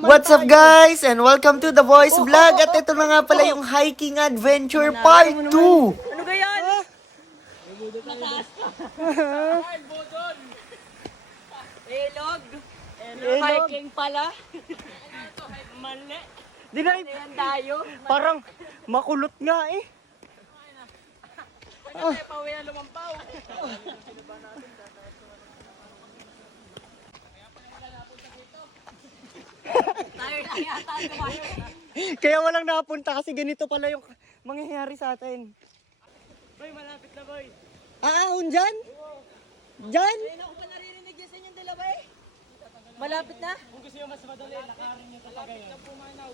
What's up guys? And welcome to The Voice Vlog. At ito na nga pala yung hiking adventure part 2. Ano kaya yan? Elog. Hiking pala. Mali. Di na, Yan tayo. parang makulot nga eh. Ano kaya pawi na lumampaw? Tayo lang yata kumayo. Kaya walang napunta kasi ganito pala yung mangyayari sa atin. Boy, malapit na boy. Aahon dyan? Dyan? Ayun ako pa naririnig yan sa inyong dalawa eh. Malapit na? Kung gusto nyo mas madali, lakarin nyo talaga yun. Malapit na pumanaw.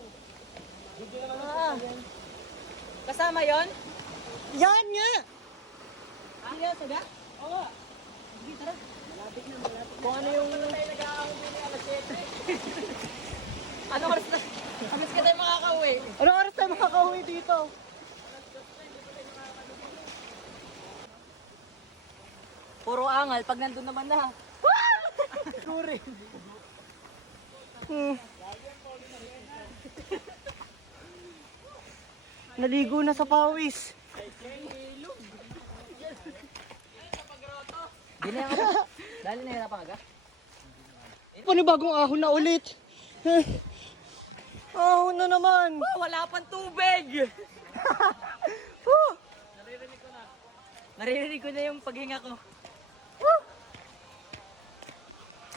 Kasama yon? Yan nga! Hindi yan, saga? Oo. Sige, tara. Malapit na, malapit na. Kung ano yung... Ano tayo nag-aahon din eh, alas 7. Ano oras na? Amas ka tayo makakauwi. Ano oras tayo makakauwi dito? Puro angal, pag nandun naman na. Sure. Naligo na sa pawis. Di na yan ka Dali na yan aga? Panibagong ahon na ulit. Ahon na naman. Wala pang tubig! Naririnig ko na yung paghinga ko.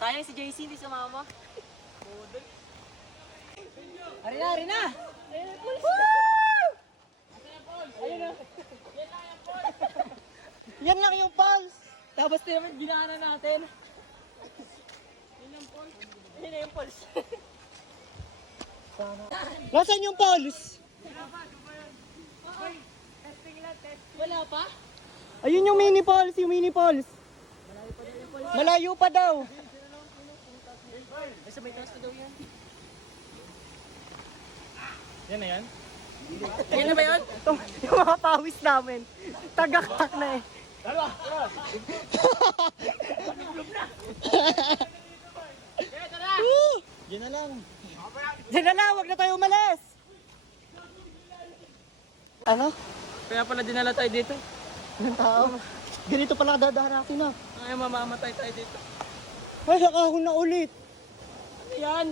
Sayang si JC, hindi sumama. Ari na! Yan lang yung pulse. Tapos naman ginana natin. Yun na yung pulse. Nasaan yung pulse? Wala pa? Ayun yung mini pulse, yung mini pulse. Malayo pa daw. Basta may taas na daw yan. Yan na yan? Yan na ba yun? Yung mga pawis namin. Tagaktak na eh. Diyan na lang. Diyan na lang, wag na tayo umalis. Ano? Kaya pala dinala tayo dito. Ng tao. Ganito pala dadaan natin ah. Ay, mamamatay tayo dito. Ay, nakahon na ulit. Ano yan?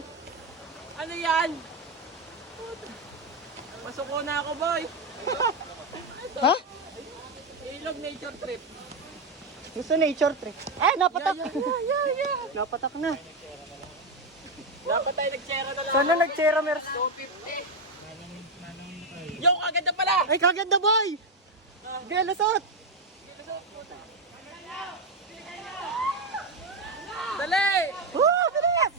Ano yan? Pasuko na ako, boy. Ha? Ilog nature trip. Gusto nature trip. Ay, napatak. Napatak na. Dapat tayo nagtsera na lang. Sana nagtsera mers. 250. Yo, kaganda pala! Ay, kaganda boy. Galasot. Dali! Bilis!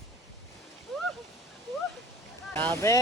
Grabe.